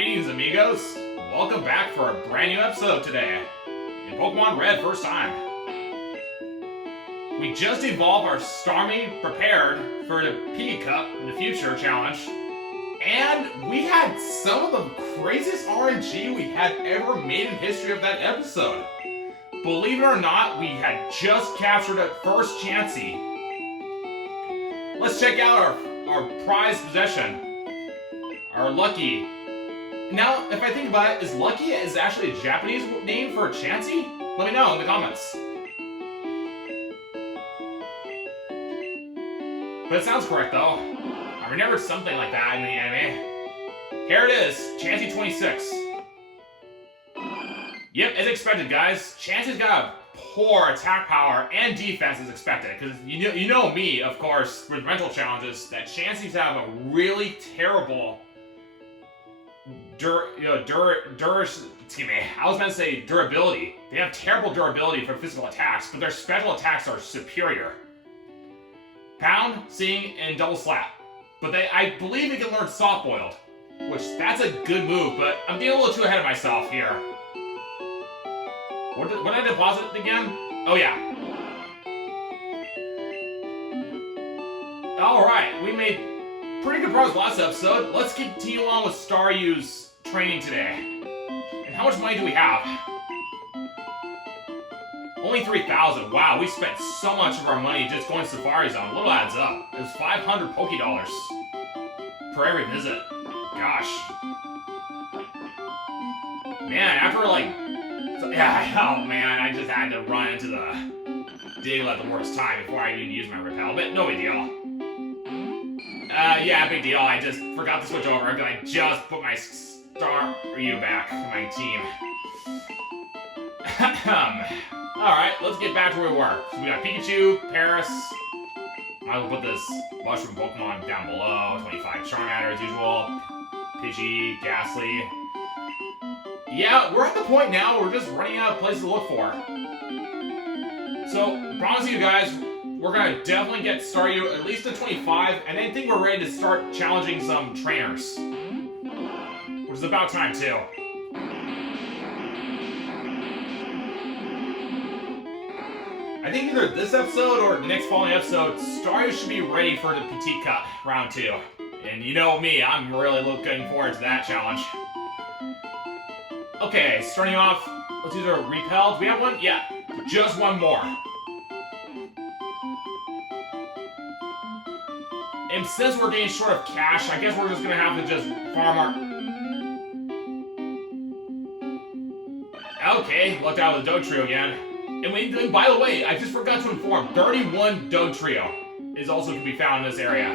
Greetings, amigos! Welcome back for a brand new episode today. In Pokemon Red, first time. We just evolved our Starmie prepared for the P Cup in the Future challenge. And we had some of the craziest RNG we had ever made in history of that episode. Believe it or not, we had just captured a first Chansey. Let's check out our prized possession. Our Lucky. Now, if I think about it, is Lucky is actually a Japanese name for a Chansey? Let me know in the comments. But it sounds correct though. I remembered something like that in the anime. Here it is, Chansey 26. Yep, as expected, guys. Chansey's got a poor attack power and defense as expected. Because you know me, of course, with mental challenges, that Chanseys have a really terrible durability. They have terrible durability for physical attacks, but their special attacks are superior. Pound, Sing, and Double Slap. But I believe they can learn Soft Boiled, which that's a good move, but I'm getting a little too ahead of myself here. What did I deposit again? Oh yeah. Alright, we made pretty good progress last episode. Let's continue on with Staryu's training today. And how much money do we have? Only 3,000. Wow, we spent so much of our money just going to Safari Zone. Little adds up. It was 500 Poké Dollars for every visit. Gosh. Man, after oh man, I just had to run into the Diggle at the worst time before I even used my repel, but no big deal. Yeah, big deal. I just forgot to switch over because I just put my Staryu back in my team. Alright, let's get back to where we were. So we got Pikachu, Paris. Might as well put this Mushroom Pokemon down below. 25 Charmander as usual. Pidgey, Ghastly. Yeah, we're at the point now where we're just running out of places to look for. So, promise you guys, we're gonna definitely get Staryu at least to 25, and I think we're ready to start challenging some trainers. Which is about time too. I think either this episode or the next following episode, Staryu should be ready for the Petite Cup round 2. And you know me, I'm really looking forward to that challenge. Okay, starting off, let's use our Repel. Do we have one? Yeah, just one more. And since we're getting short of cash, I guess we're just gonna have to just farm our... Okay, lucked out with the Dodrio again. And by the way, I just forgot to inform, 31 Dodrio is also to be found in this area.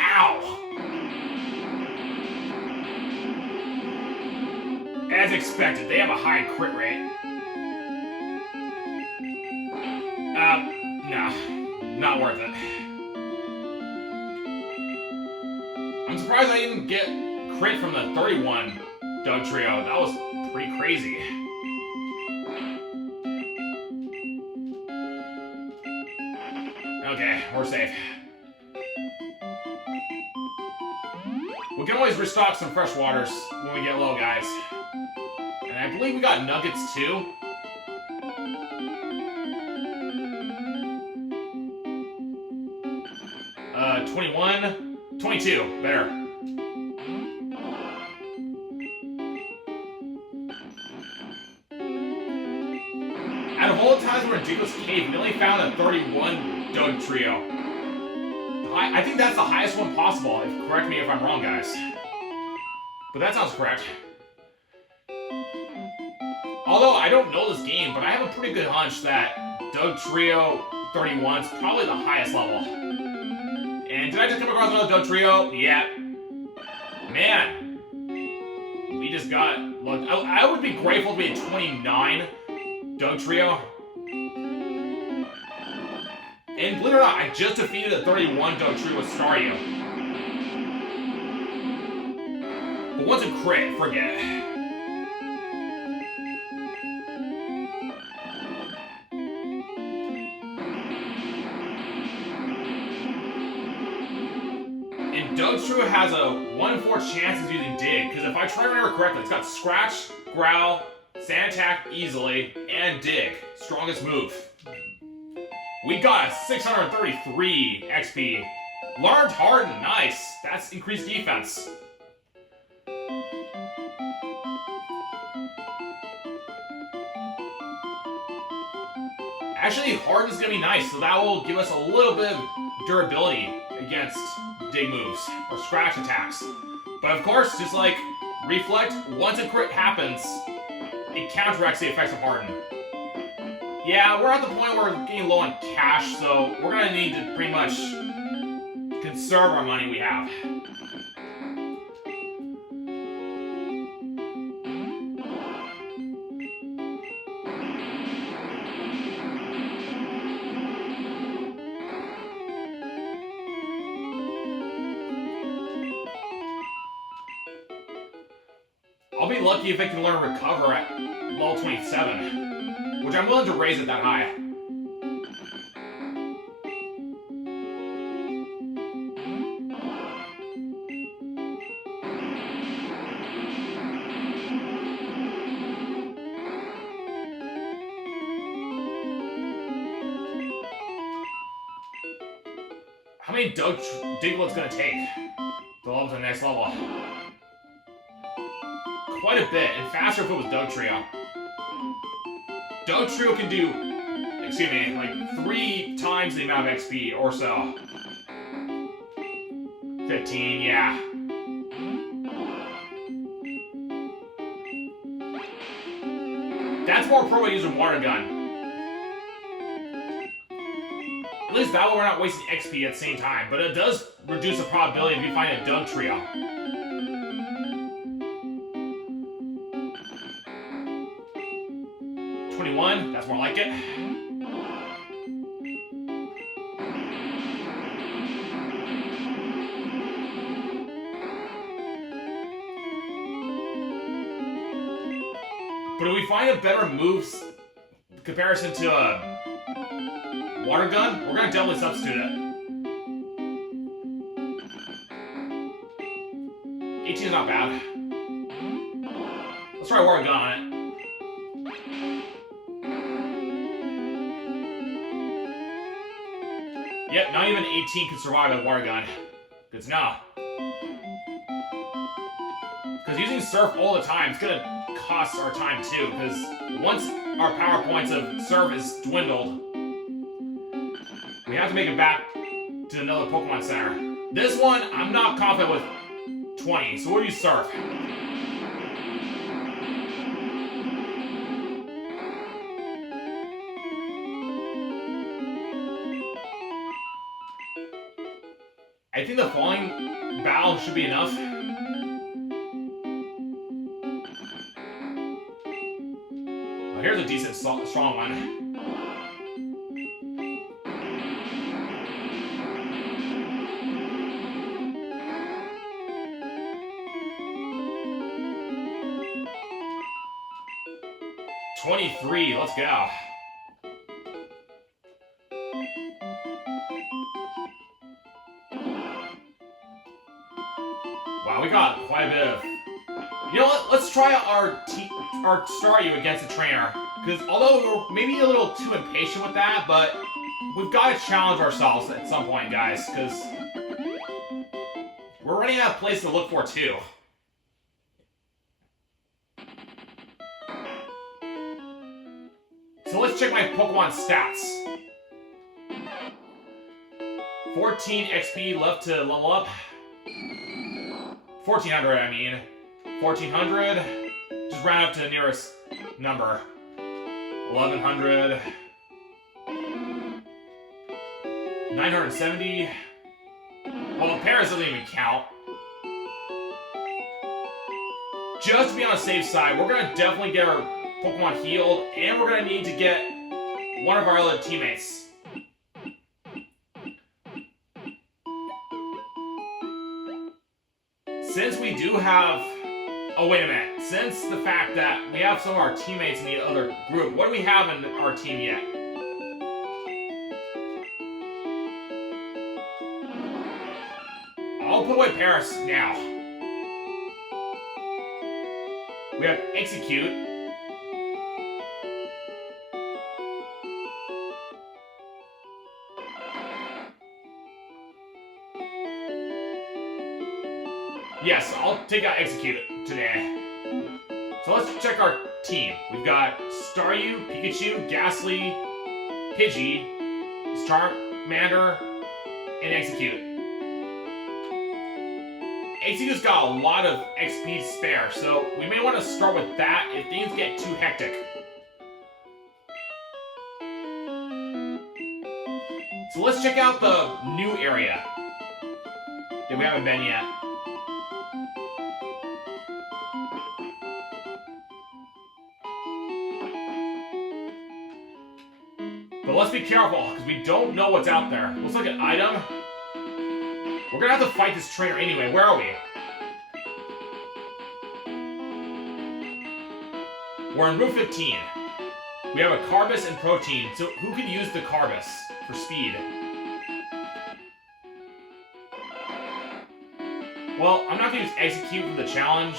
Ow! As expected, they have a high crit rate. Nah, not worth it. I'm surprised I didn't get crit from the 31 Dodrio. That was pretty crazy. Okay, we're safe. We can always restock some fresh waters when we get low, guys. And I believe we got nuggets too. 21, 22, better. Out of all the times we're in Jiggle's cave, we only found a 31 Dodrio. I think that's the highest one possible. Correct me if I'm wrong, guys. But that sounds correct. Although I don't know this game, but I have a pretty good hunch that Dodrio 31 is probably the highest level. And did I just come across another Dodrio? Yeah. Man. We just got... Look, I would be grateful to be at 29 Dodrio. And believe it or not, I just defeated a 31 Dodrio with Staryu. But once a crit, forget. Dodrio has a 1 in 4 chance of using Dig, because if I try to remember correctly, it's got Scratch, Growl, Sand Attack easily, and Dig. Strongest move. We got a 633 XP. Learned Harden, nice. That's increased defense. Actually, Harden's gonna be nice, so that will give us a little bit of durability against Dig moves or Scratch attacks. But of course, just like Reflect, once a crit happens, it counteracts the effects of Harden. Yeah, we're at the point where we're getting low on cash, so we're gonna need to pretty much conserve our money we have. I'll be lucky if I can learn Recover at level 27, which I'm willing to raise it that high. How many Diglett's gonna take to level to the next level? Quite a bit, and faster if it was Dodrio. Dodrio can do, excuse me, like 3 times the amount of XP or so. 15, yeah. That's more appropriate using Water Gun. At least that way we're not wasting XP at the same time, but it does reduce the probability if you find a Dodrio. That's more like it. But if we find a better moves in comparison to a Water Gun, we're gonna definitely substitute it. 18 is not bad. Let's try Water Gun on it. Yep, not even 18 can survive a Water Gun. Good to know. Because using Surf all the time is going to cost our time too, because once our power points of Surf is dwindled, we have to make it back to another Pokemon Center. This one, I'm not confident with 20, so we'll use Surf. I think the falling bow should be enough. Oh, here's a decent, strong one. $23, let's go. Wow, we got quite a bit of... You know what? Let's try our Staryu against the trainer. Because although we're maybe a little too impatient with that, but we've got to challenge ourselves at some point, guys. Because we're running out of place to look for, too. So let's check my Pokemon stats. 14 XP left to level up. 1400, I mean. 1400. Just round up to the nearest number. 1100. 970. Well, the pairs doesn't even count. Just to be on the safe side, we're gonna definitely get our Pokemon healed, and we're gonna need to get one of our other teammates. Since we do have... Oh, wait a minute. Since the fact that we have some of our teammates in the other group, what do we have in our team yet? I'll put away Paris now. We have Execute. Yes, I'll take out Execute today. So let's check our team. We've got Staryu, Pikachu, Ghastly, Pidgey, Charmander, and Execute. Execute's got a lot of XP to spare, so we may want to start with that if things get too hectic. So let's check out the new area that we haven't been yet. But let's be careful, because we don't know what's out there. Let's look at item. We're gonna have to fight this trainer anyway. Where are we? We're in Route 15. We have a Carbus and Protein, so who can use the Carbus for speed? Well, I'm not gonna use Execute for the challenge,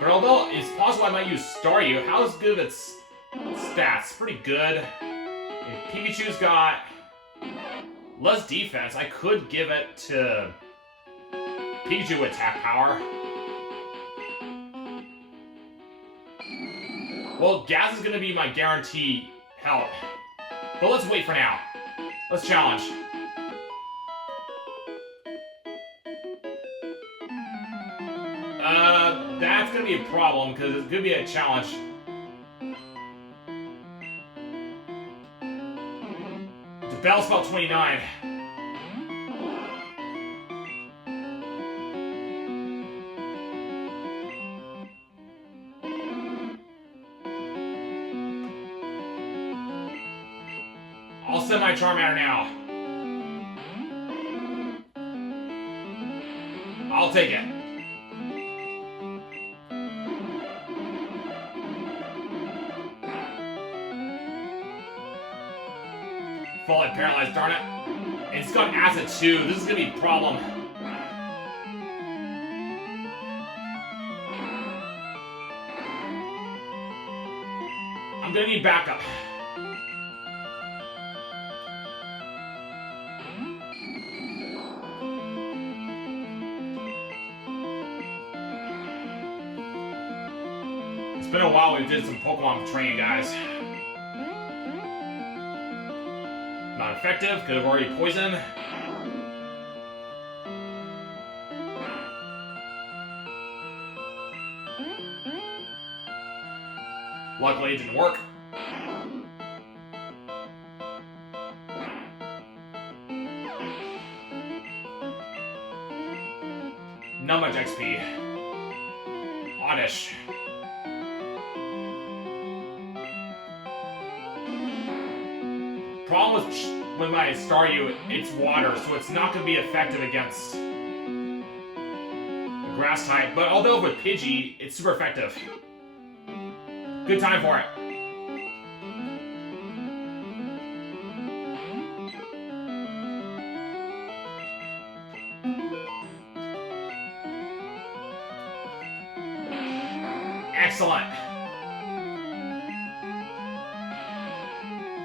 but although it's possible I might use Staryu, how's good of its stats? Pretty good. And Pikachu's got less defense. I could give it to Pikachu with attack power. Well, Gas is going to be my guarantee help. But let's wait for now. Let's challenge. That's going to be a problem because it's going to be a challenge. The bell's about 29. I'll send my Charmander now. I'll take it. Falling paralyzed, darn it. And it's got acid too. This is gonna be a problem. I'm gonna need backup. It's been a while we did some Pokemon training, guys. Not effective, because I've already poisoned. Luckily, it didn't work. Not much XP. Oddish. Problem with my Staryu, it's water, so it's not going to be effective against the grass type. But although with Pidgey, it's super effective. Good time for it. Excellent.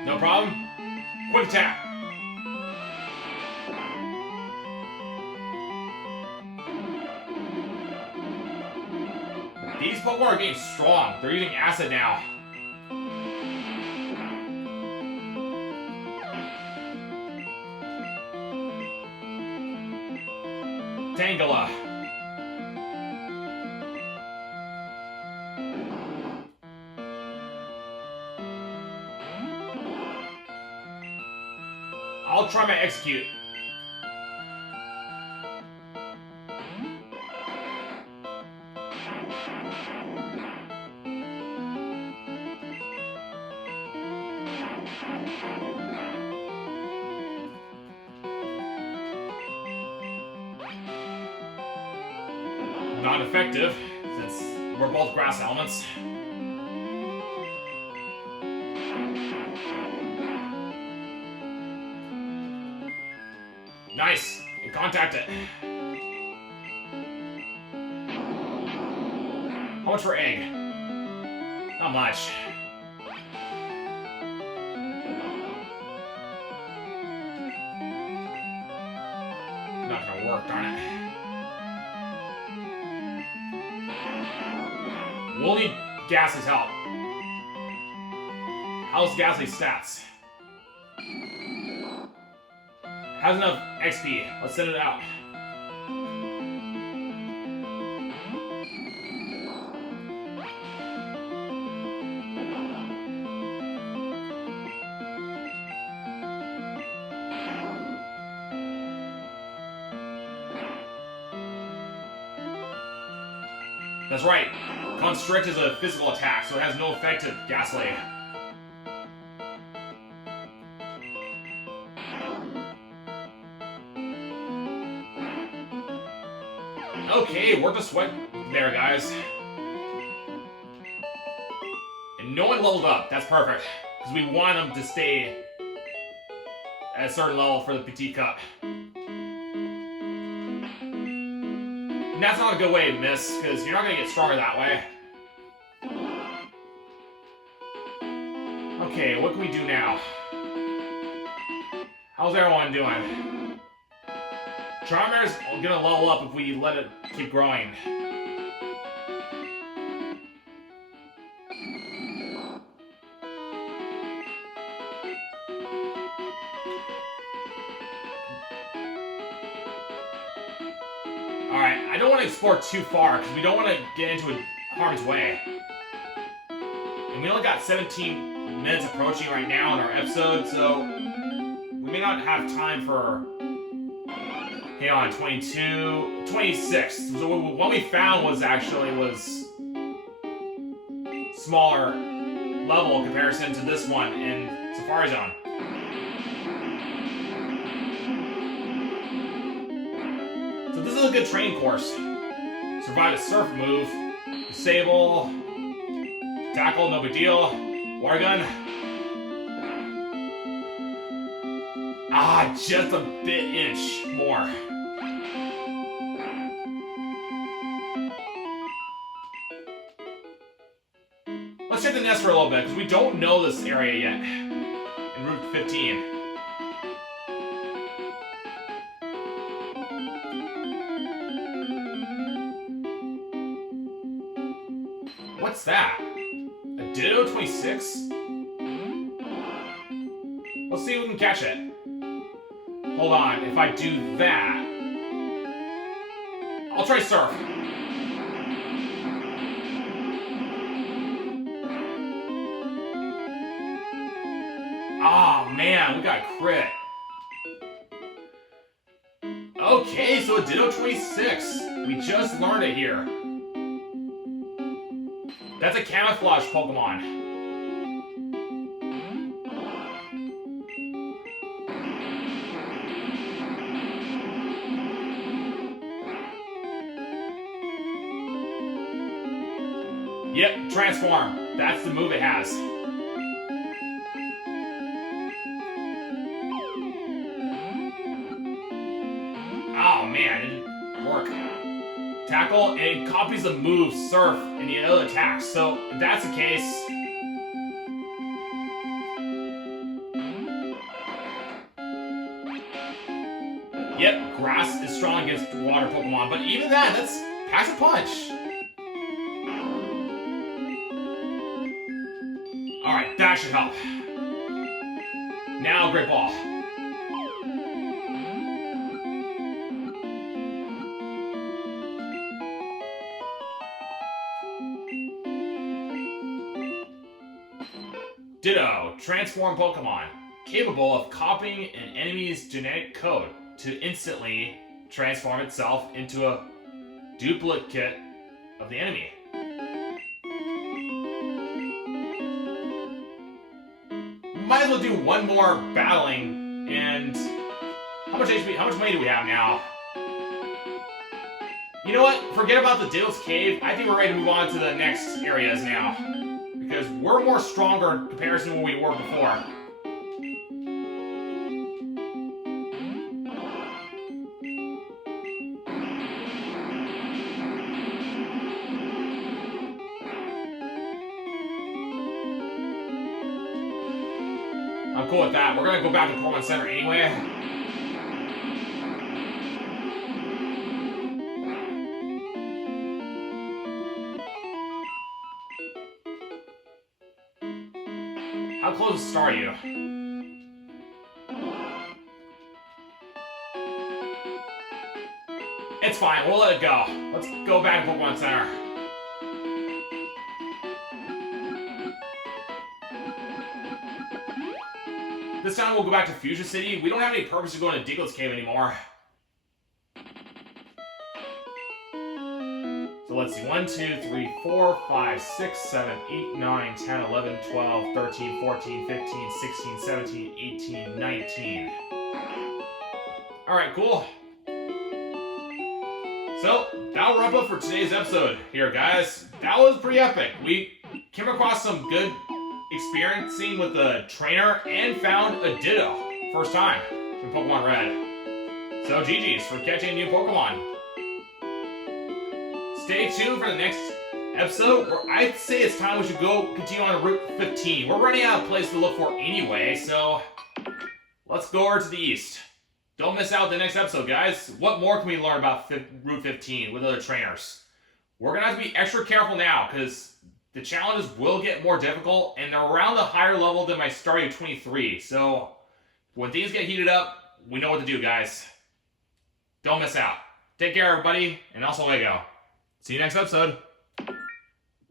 No problem. Quick attack. These Pokemon are getting strong. They're using acid now. Tangela. I'll try my Execute. Not effective, since we're both grass elements. Nice! And contact it. much for egg? Not much. Not gonna work, darn it. We'll need Ghastly's help. How's Ghastly's stats? Has enough XP. Let's send it out. That's right. Constrict is a physical attack, so it has no effect to Ghastly. Okay, worth the sweat there, guys. And no one leveled up. That's perfect. Because we want them to stay at a certain level for the PT Cup. And that's not a good way to miss, because you're not going to get stronger that way. Okay, what can we do now? How's everyone doing? Charmer's gonna level up if we let it keep growing. Alright, I don't want to explore too far because we don't want to get into harm's way. And we only got 17 minutes approaching right now in our episode, so we may not have time for... Hang on, 22, 26. So what we found was smaller level in comparison to this one in Safari Zone. So this is a good training course. Survive a surf move, disable, tackle, no big deal, water gun. Ah, just a inch more. Let's check the nest for a little bit, because we don't know this area yet. In Route 15. What's that? A Ditto 26? Let's see if we can catch it. Hold on, if I do that... I'll try surf. Oh man, we got a crit. Okay, so a Ditto 26. We just learned it here. That's a camouflage Pokemon. Yep, transform. That's the move it has. Oh man, it didn't work. Tackle, and it copies the move, surf, and the other attacks. So, if that's the case... Yep, grass is strong against water Pokemon, but even that, that's packs a punch. Alright, that should help. Now, Great Ball. Ditto, transform Pokemon, capable of copying an enemy's genetic code to instantly transform itself into a duplicate of the enemy. Might as well do one more battling, and how much HP, how much money do we have now? You know what? Forget about the Ditto's Cave. I think we're ready to move on to the next areas now. Because we're more stronger in comparison to what we were before. I'm cool with that. We're gonna go back to Pokemon Center anyway. How close are you? It's fine, we'll let it go. Let's go back to Pokemon Center. This time we'll go back to Fuchsia City. We don't have any purpose of going to Diglett's Cave anymore. So let's see. 1, 2, 3, 4, 5, 6, 7, 8, 9, 10, 11, 12, 13, 14, 15, 16, 17, 18, 19. Alright, cool. So, that'll wrap up for today's episode here, guys. That was pretty epic. We came across some good experiencing with the trainer and found a Ditto. First time in Pokemon Red. So, GG's for catching new Pokemon. Stay tuned for the next episode, where I'd say it's time we should go continue on Route 15. We're running out of place to look for anyway, so let's go over to the east. Don't miss out the next episode, guys. What more can we learn about Route 15 with other trainers? We're going to have to be extra careful now, because the challenges will get more difficult, and they're around the higher level than my starting 23. So, when things get heated up, we know what to do, guys. Don't miss out. Take care, everybody, and also Lego. See you next episode.